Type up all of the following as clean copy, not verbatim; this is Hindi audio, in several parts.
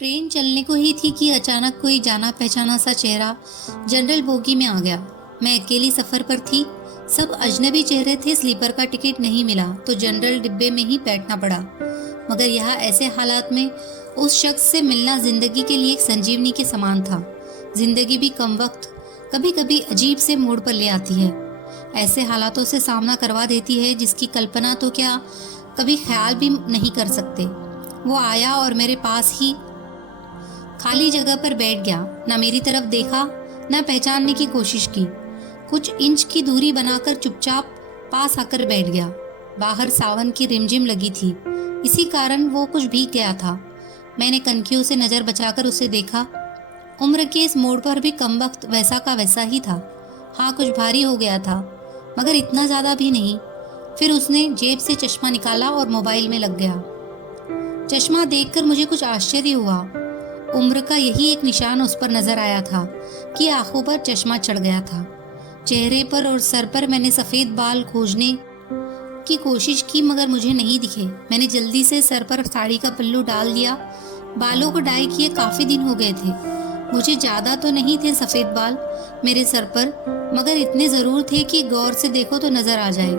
ट्रेन चलने को ही थी कि अचानक कोई जाना पहचाना सा चेहरा जनरल बोगी में आ गया। मैं अकेली सफर पर थी। सब अजनबी चेहरे थे। स्लीपर का टिकट नहीं मिला तो जनरल डिब्बे में ही बैठना पड़ा। मगर यहाँ ऐसे हालात में उस शख्स से मिलना जिंदगी के लिए एक संजीवनी के समान था। जिंदगी भी कम वक्त कभी कभी अजीब से मोड़ पर ले आती है। ऐसे हालातों से सामना करवा देती है जिसकी कल्पना तो क्या कभी ख्याल भी नहीं कर सकते। वो आया और मेरे पास ही खाली जगह पर बैठ गया। न मेरी तरफ देखा, न पहचानने की कोशिश की। कुछ इंच की दूरी बनाकर चुपचाप पास आकर बैठ गया। बाहर सावन की रिमझिम लगी थी, इसी कारण वो कुछ भीग गया था। मैंने कनखियों से नजर बचाकर उसे देखा। उम्र के इस मोड़ पर भी कम वक्त वैसा का वैसा ही था। हाँ, कुछ भारी हो गया था, मगर इतना ज्यादा भी नहीं। फिर उसने जेब से चश्मा निकाला और मोबाइल में लग गया। चश्मा देखकर मुझे कुछ आश्चर्य हुआ। उम्र का यही एक निशान उस पर नजर आया था कि आंखों पर चश्मा चढ़ गया था। चेहरे पर और सर पर मैंने सफेद बाल खोजने की कोशिश की, मगर मुझे नहीं दिखे। मैंने जल्दी से सर पर साड़ी का पल्लू डाल दिया। बालों को डाई किए काफी दिन हो गए थे। मुझे ज्यादा तो नहीं थे सफेद बाल मेरे सर पर, मगर इतने जरूर थे कि गौर से देखो तो नजर आ जाए।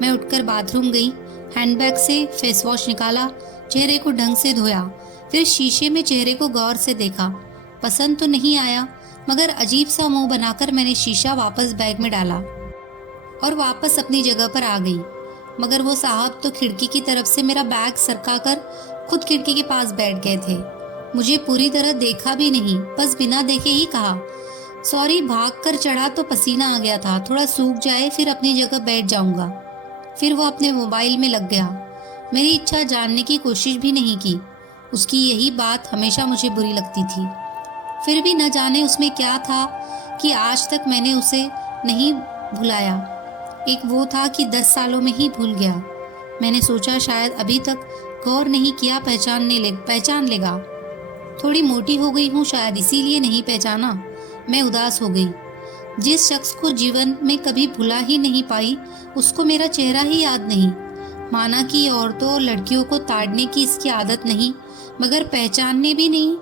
मैं उठकर बाथरूम गई। हैंडबैग से फेस वॉश निकाला, चेहरे को ढंग से धोया। फिर शीशे में चेहरे को गौर से देखा। पसंद तो नहीं आया, मगर अजीब सा मुंह बनाकर मैंने शीशा वापस बैग में डाला और वापस अपनी जगह पर आ गई। मगर वो साहब तो खिड़की की तरफ से मेरा बैग सरकाकर खुद खिड़की के पास बैठ गए थे। मुझे पूरी तरह देखा भी नहीं, बस बिना देखे ही कहा, सॉरी, भाग कर चढ़ा तो पसीना आ गया था, थोड़ा सूख जाए फिर अपनी जगह बैठ जाऊंगा। फिर वो अपने मोबाइल में लग गया। मेरी इच्छा जानने की कोशिश भी नहीं की। उसकी यही बात हमेशा मुझे बुरी लगती थी। फिर भी न जाने उसमें क्या था कि आज तक मैंने उसे नहीं भुलाया। एक वो था कि 10 सालों में ही भूल गया। मैंने सोचा शायद अभी तक गौर नहीं किया, पहचान लेगा। थोड़ी मोटी हो गई हूँ शायद, इसीलिए नहीं पहचाना। मैं उदास हो गई। जिस शख्स को जीवन में कभी भुला ही नहीं पाई, उसको मेरा चेहरा ही याद नहीं। माना कि औरतों और लड़कियों को ताड़ने की इसकी आदत नहीं, मगर पहचानने भी नहीं।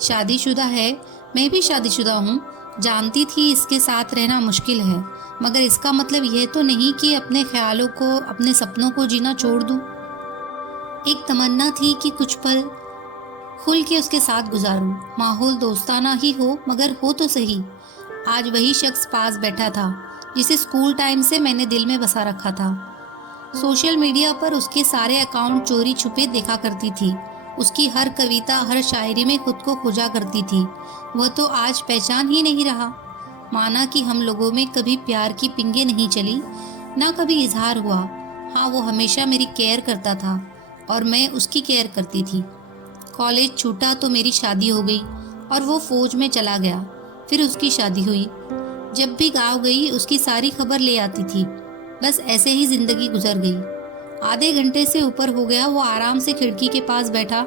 शादीशुदा है, मैं भी शादीशुदा हूँ। जानती थी इसके साथ रहना मुश्किल है, मगर इसका मतलब यह तो नहीं कि अपने ख्यालों को, अपने सपनों को जीना छोड़ दूँ। एक तमन्ना थी कि कुछ पल खुल के उसके साथ गुजारूं। माहौल दोस्ताना ही हो, मगर हो तो सही। आज वही शख्स पास बैठा था जिसे स्कूल टाइम से मैंने दिल में बसा रखा था। सोशल मीडिया पर उसके सारे अकाउंट चोरी छुपे देखा करती थी। उसकी हर कविता, हर शायरी में खुद को खोजा करती थी। वह तो आज पहचान ही नहीं रहा। माना कि हम लोगों में कभी प्यार की पिंगे नहीं चली, ना कभी इजहार हुआ। हाँ, वो हमेशा मेरी केयर करता था और मैं उसकी केयर करती थी। कॉलेज छूटा तो मेरी शादी हो गई और वो फौज में चला गया। फिर उसकी शादी हुई। जब भी गाँव गई उसकी सारी खबर ले आती थी। बस ऐसे ही जिंदगी गुजर गई। आधे घंटे से ऊपर हो गया। वो आराम से खिड़की के पास बैठा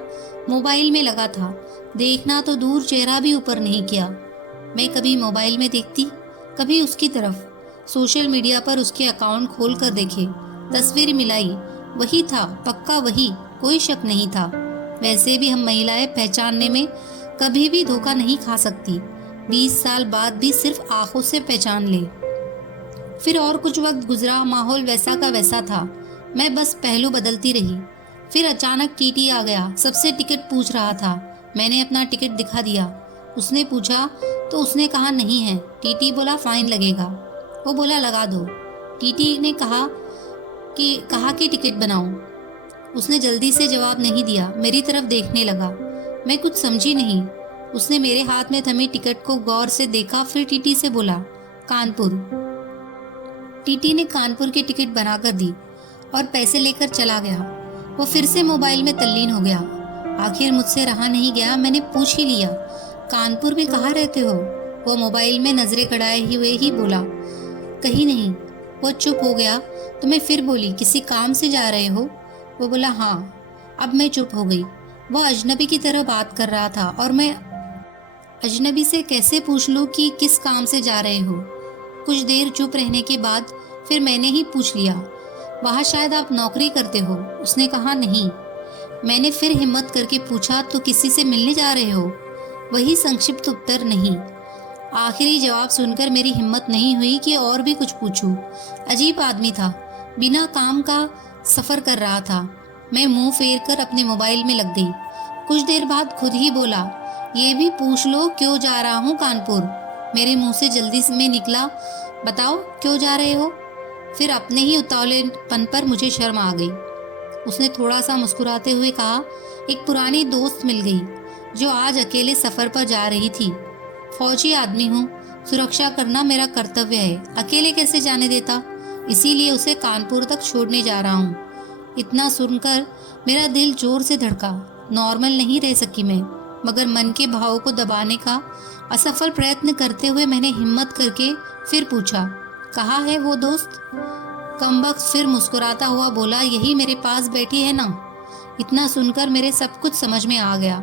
मोबाइल में लगा था। देखना तो दूर, चेहरा भी ऊपर नहीं किया। मैं कभी मोबाइल में देखती, कभी उसकी तरफ। सोशल मीडिया पर उसके अकाउंट खोल कर देखे, तस्वीर मिलाई। वही था, पक्का वही, कोई शक नहीं था। वैसे भी हम महिलाएं पहचानने में कभी भी धोखा नहीं खा सकती। 20 साल बाद भी सिर्फ आंखों से पहचान ले। फिर और कुछ वक्त गुजरा, माहौल वैसा का वैसा था। मैं बस पहलू बदलती रही। फिर अचानक टीटी आ गया, सबसे टिकट पूछ रहा था। मैंने अपना टिकट दिखा दिया। उसने पूछा तो उसने कहा नहीं है। टीटी बोला फाइन लगेगा। वो बोला लगा दो। टीटी ने कहा कि टिकट बनाओ। उसने जल्दी से जवाब नहीं दिया, मेरी तरफ देखने लगा। मैं कुछ समझी नहीं। उसने मेरे हाथ में थमी टिकट को गौर से देखा, फिर टीटी से बोला कानपुर। टीटी ने कानपुर की टिकट बनाकर दी और पैसे लेकर चला गया। वो फिर से मोबाइल में तल्लीन हो गया। आखिर मुझसे रहा नहीं गया, मैंने पूछ ही लिया, कानपुर में कहाँ रहते हो? वो मोबाइल में नजरें गड़ाए हुए ही बोला, कहीं नहीं। वो चुप हो गया तो मैं फिर बोली, किसी काम से जा रहे हो? वो बोला हाँ। अब मैं चुप हो गई। वो अजनबी की तरह बात कर रहा था और मैं अजनबी से कैसे पूछ लूँ कि किस काम से जा रहे हो। कुछ देर चुप रहने के बाद फिर मैंने ही पूछ लिया, वहाँ शायद आप नौकरी करते हो? उसने कहा नहीं। मैंने फिर हिम्मत करके पूछा, तो किसी से मिलने जा रहे हो? वही संक्षिप्त उत्तर, नहीं। आखिरी जवाब सुनकर मेरी हिम्मत नहीं हुई कि और भी कुछ पूछूं। अजीब आदमी था, बिना काम का सफ़र कर रहा था। मैं मुंह फेर कर अपने मोबाइल में लग गई। कुछ देर बाद खुद ही बोला, ये भी पूछ लो क्यों जा रहा हूँ कानपुर। मेरे मुंह से जल्दी में निकला, बताओ क्यों जा रहे हो? फिर अपने ही उतावलेपन पर मुझे शर्म आ गई। उसने थोड़ा सा मुस्कुराते हुए कहा, एक पुरानी दोस्त मिल गई जो आज अकेले सफ़र पर जा रही थी। फौजी आदमी हूँ, सुरक्षा करना मेरा कर्तव्य है, अकेले कैसे जाने देता, इसीलिए उसे कानपुर तक छोड़ने जा रहा हूँ। इतना सुनकर मेरा दिल जोर से धड़का। नॉर्मल नहीं रह सकी मैं, मगर मन के भावों को दबाने का असफल प्रयत्न करते हुए मैंने हिम्मत करके फिर पूछा, कहाँ है वो दोस्त? कमबख्त फिर मुस्कुराता हुआ बोला, यही मेरे पास बैठी है ना। इतना सुनकर मेरे सब कुछ समझ में आ गया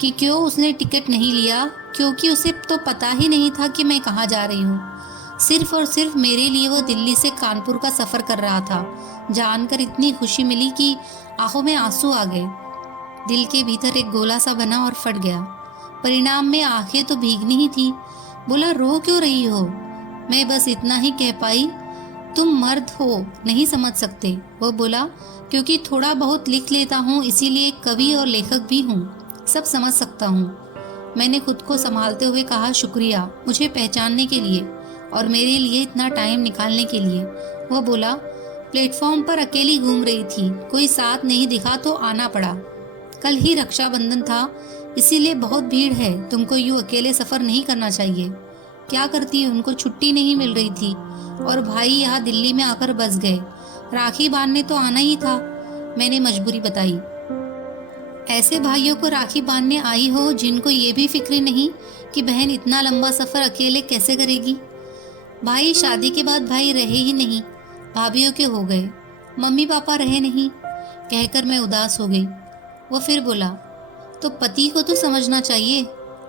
कि क्यों उसने टिकट नहीं लिया, क्योंकि उसे तो पता ही नहीं था कि मैं कहाँ जा रही हूँ। सिर्फ और सिर्फ मेरे लिए वो दिल्ली से कानपुर का सफ़र कर रहा था। जानकर इतनी खुशी मिली कि आंखों में आंसू आ गए। दिल के भीतर एक गोला सा बना और फट गया। परिणाम में आंखें तो भीगनी ही थी। बोला, रो क्यों रही हो? मैं बस इतना ही कह पाई, तुम मर्द हो, नहीं समझ सकते। वो बोला, क्योंकि थोड़ा बहुत लिख लेता हूँ, इसीलिए कवि और लेखक भी हूँ, सब समझ सकता हूँ। मैंने खुद को संभालते हुए कहा, शुक्रिया मुझे पहचानने के लिए और मेरे लिए इतना टाइम निकालने के लिए। वो बोला, प्लेटफॉर्म पर अकेली घूम रही थी, कोई साथ नहीं दिखा तो आना पड़ा। कल ही रक्षाबंधन था, इसीलिए बहुत भीड़ है, तुमको यूँ अकेले सफ़र नहीं करना चाहिए। क्या करती, उनको छुट्टी नहीं मिल रही थी और भाई यहाँ दिल्ली में आकर बस गए। राखी बांधने तो आना ही था, मैंने मजबूरी बताई। ऐसे भाइयों को राखी बांधने आई हो जिनको ये भी फिक्र नहीं कि बहन इतना लंबा सफ़र अकेले कैसे करेगी। भाई शादी के बाद भाई रहे ही नहीं, भाभीयों के हो गए, मम्मी पापा रहे नहीं, कहकर मैं उदास हो गई। वो फिर बोला, तो पति को तो समझना चाहिए,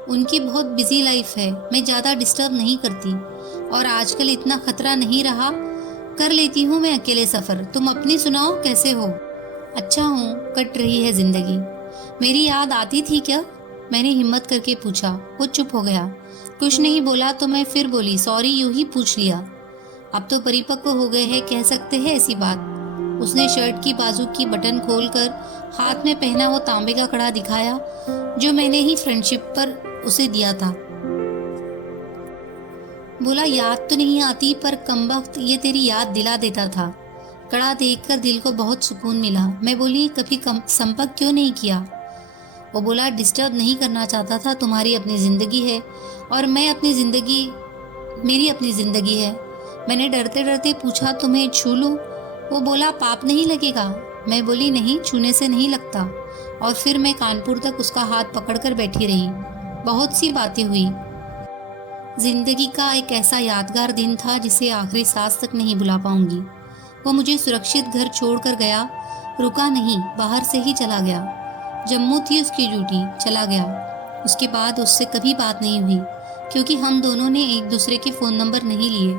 उनकी बहुत बिजी लाइफ है, मैं ज़्यादा डिस्टर्ब नहीं करती और आजकल इतना खतरा नहीं रहा, कर लेती हूँ मैं अकेले सफ़र। तुम अपनी सुनाओ, कैसे हो? अच्छा हूँ, कट रही है ज़िंदगी। मेरी याद आती थी क्या? मैंने हिम्मत करके पूछा। वो चुप हो गया, कुछ नहीं बोला। तो मैं फिर बोली, सॉरी, यूं ही पूछ लिया, अब तो परिपक्व हो गए हैं, कह सकते हैं ऐसी बात। उसने शर्ट की बाजू की बटन खोलकर हाथ में पहना वो तांबे का कड़ा दिखाया जो मैंने ही फ्रेंडशिप पर उसे दिया था। बोला, याद तो नहीं आती, पर कमबख्त ये तेरी याद दिला देता था। कड़ा देखकर दिल को बहुत सुकून मिला। मैं बोली, कभी संपर्क क्यों नहीं किया? वो बोला, डिस्टर्ब नहीं करना चाहता था, तुम्हारी अपनी ज़िंदगी है और मैं अपनी ज़िंदगी, मेरी अपनी ज़िंदगी है। मैंने डरते डरते पूछा, तुम्हें छू लूँ? वो बोला, पाप नहीं लगेगा? मैं बोली, नहीं, छूने से नहीं लगता। और फिर मैं कानपुर तक उसका हाथ पकड़कर बैठी रही। बहुत सी बातें हुई। जिंदगी का एक ऐसा यादगार दिन था जिसे आखिरी सांस तक नहीं भुला पाऊंगी। वो मुझे सुरक्षित घर छोड़कर गया, रुका नहीं, बाहर से ही चला गया। जम्मू थी उसकी ड्यूटी, चला गया। उसके बाद उससे कभी बात नहीं हुई, क्योंकि हम दोनों ने एक दूसरे के फ़ोन नंबर नहीं लिए।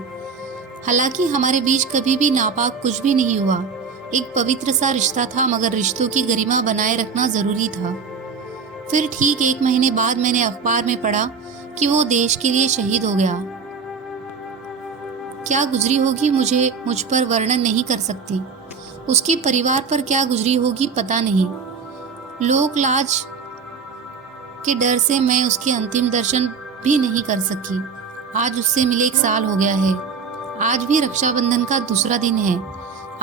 हालांकि हमारे बीच कभी भी नापाक कुछ भी नहीं हुआ। एक पवित्र सा रिश्ता था, मगर रिश्तों की गरिमा बनाए रखना ज़रूरी था। फिर ठीक 1 महीने बाद मैंने अखबार में पढ़ा कि वो देश के लिए शहीद हो गया। क्या गुजरी होगी मुझ पर वर्णन नहीं कर सकती। उसके परिवार पर क्या गुजरी होगी पता नहीं। लोक लाज के डर से मैं उसके अंतिम दर्शन भी नहीं कर सकी। आज उससे मिले 1 साल हो गया है। आज भी रक्षाबंधन का दूसरा दिन है।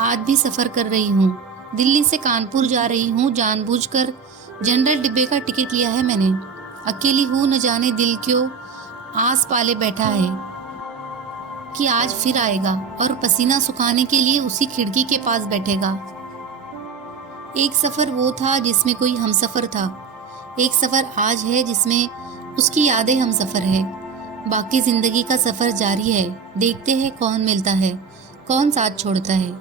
आज भी सफ़र कर रही हूँ, दिल्ली से कानपुर जा रही हूँ। जानबूझकर जनरल डिब्बे का टिकट लिया है मैंने। अकेली हूँ, न जाने दिल क्यों आस पाले बैठा है कि आज फिर आएगा और पसीना सुखाने के लिए उसी खिड़की के पास बैठेगा। एक सफ़र वो था जिसमें कोई हमसफ़र था, एक सफ़र आज है जिसमें उसकी यादें हमसफ़र है। बाकी ज़िंदगी का सफ़र जारी है। देखते हैं कौन मिलता है, कौन साथ छोड़ता है।